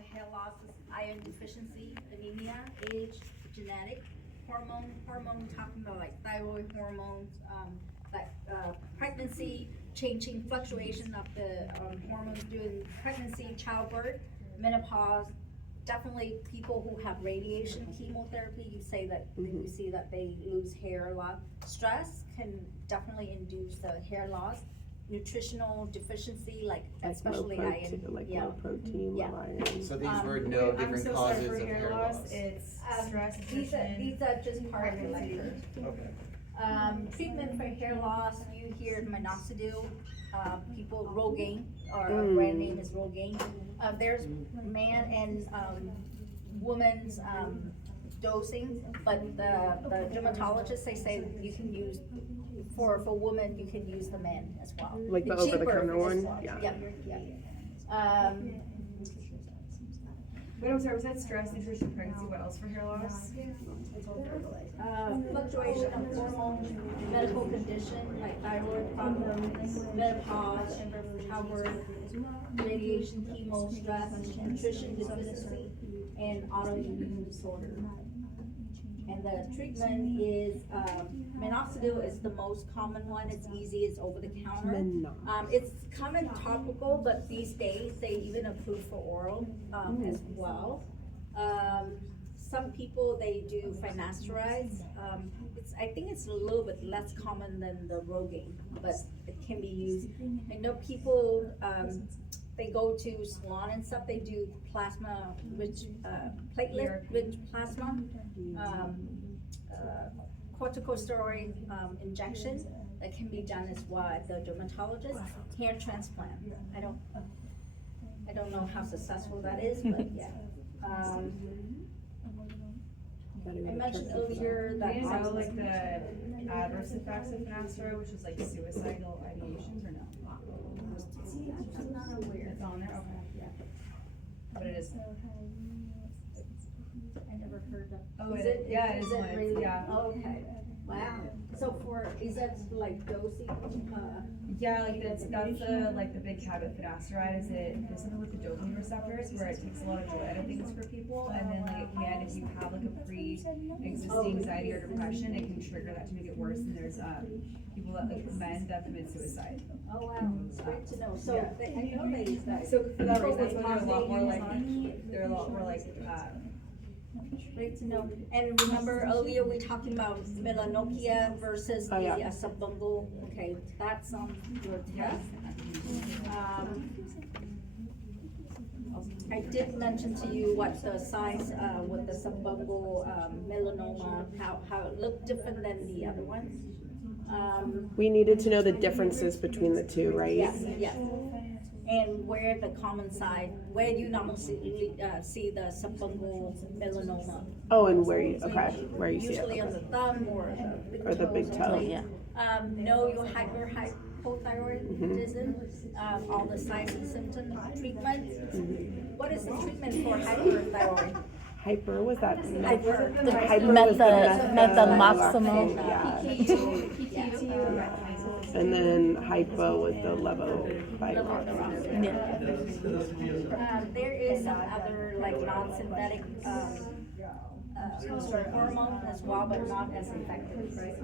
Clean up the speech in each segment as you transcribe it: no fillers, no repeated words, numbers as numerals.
the hair loss is iron deficiency, anemia, age, genetic, hormone talking about like thyroid hormones, pregnancy, changing fluctuation of the hormones during pregnancy, childbirth, menopause. Definitely people who have radiation chemotherapy, you say that you see that they lose hair a lot. Stress can definitely induce the hair loss. Nutritional deficiency, like especially iron. Low protein, Yeah. low iron. So these were no different so causes sorry of for hair loss. It's stress, These nutrition. are just part of the lecture. Okay. Treatment for hair loss, you hear minoxidil, people Rogaine, or brand name is Rogaine. There's man and woman's dosing, but the dermatologists, they say you can use, for women, you can use the men as well. Like the It's cheaper over-the-counter as one? well. Yeah. Yeah. Wait, I'm sorry, was that stress, nutrition, pregnancy, what else for hair loss? Fluctuation of hormones, medical condition like thyroid problems, menopause, childbirth, radiation, chemo, stress, nutrition deficiency, and autoimmune disorder. And the treatment is, minoxidil is the most common one, it's easy, it's over the counter. It's common topical, but these days, they even approve for oral, as well. Some people, they do finasteride, I think it's a little bit less common than the Rogaine, but it can be used. I know people, they go to salon and stuff, they do plasma rich, platelet rich plasma, corticosteroid, injection that can be done as well at the dermatologist. Hair transplant, I don't know how successful that is, but yeah. I mentioned earlier that. Do you know like the adverse effects of finasteride, which is like suicidal ideations, or no? I'm not aware. It's on there, okay. Yeah. But it is. I never heard of. Oh, it is, yeah, it is one, really? yeah. Oh, okay, wow. So is that like dosing, Yeah, like that's like the big caveat with finasteride is there's something with the dopamine receptors where it takes a lot of joy out of things for people, and then like it can, if you have like a pre-existing anxiety or depression, it can trigger that to make it worse, and there's people that like men that commit suicide. oh wow, it's great to know. So Yeah. I know they. So for that people reason, with they're a lot more like, prostate they're a lot more like, Great to know. And remember earlier we talking about melanopia versus the subbungle. Okay, that's on your test. I did mention to you what the size with the subbungle melanoma, how it looked different than the other ones. We needed to know the differences between the two, right? Yes, yes. And where the common side, where you normally see the subbungal melanoma. Oh, and where you see it? Usually on the thumb or the big toe. Yeah. Know your hypothyroidism, all the signs and symptoms, treatment. What is the treatment for hyperthyroid? Hyper, was that? Hyper. The hyper was the Methamoxamil. Yeah. And then hypo was the levothyroxine. There is some other like non-synthetic hormone as well, but not as effective, right?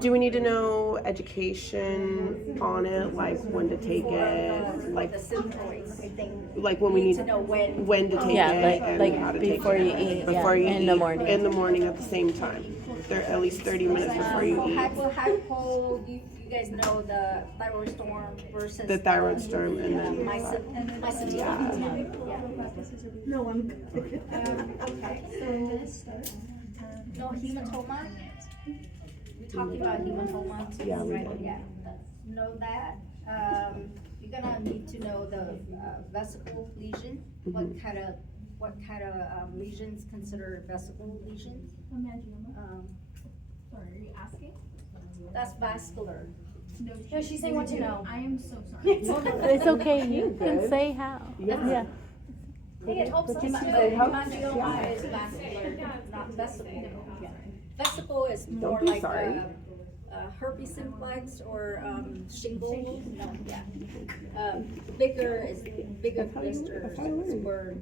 Do we need to know education on it, like when to take it, like The synthroids, I think. like when we need to know when. to take Yeah, it and how to take before it. you eat, Before you in the eat, morning. in the morning at the same time. At least 30 minutes before you For eat. hypo, you guys know the thyroid storm versus The thyroid storm and then mycelium. Yeah. No, I'm good. Okay, so no hematoma. We talked about hematoma. Yeah, we right? did. Yeah, know that. You're gonna need to know the vesicle lesion. What kind of lesions considered vesicle lesions? Sorry, are you asking? That's vascular. No, she's saying what to know. I am so sorry. It's okay, you can say how. Yeah. I think it helps us too. Hemangioma is vascular, not vesicle. Yeah. Vesicle is more be like sorry. herpes simplex or, shingles, no, yeah. Bigger blisters were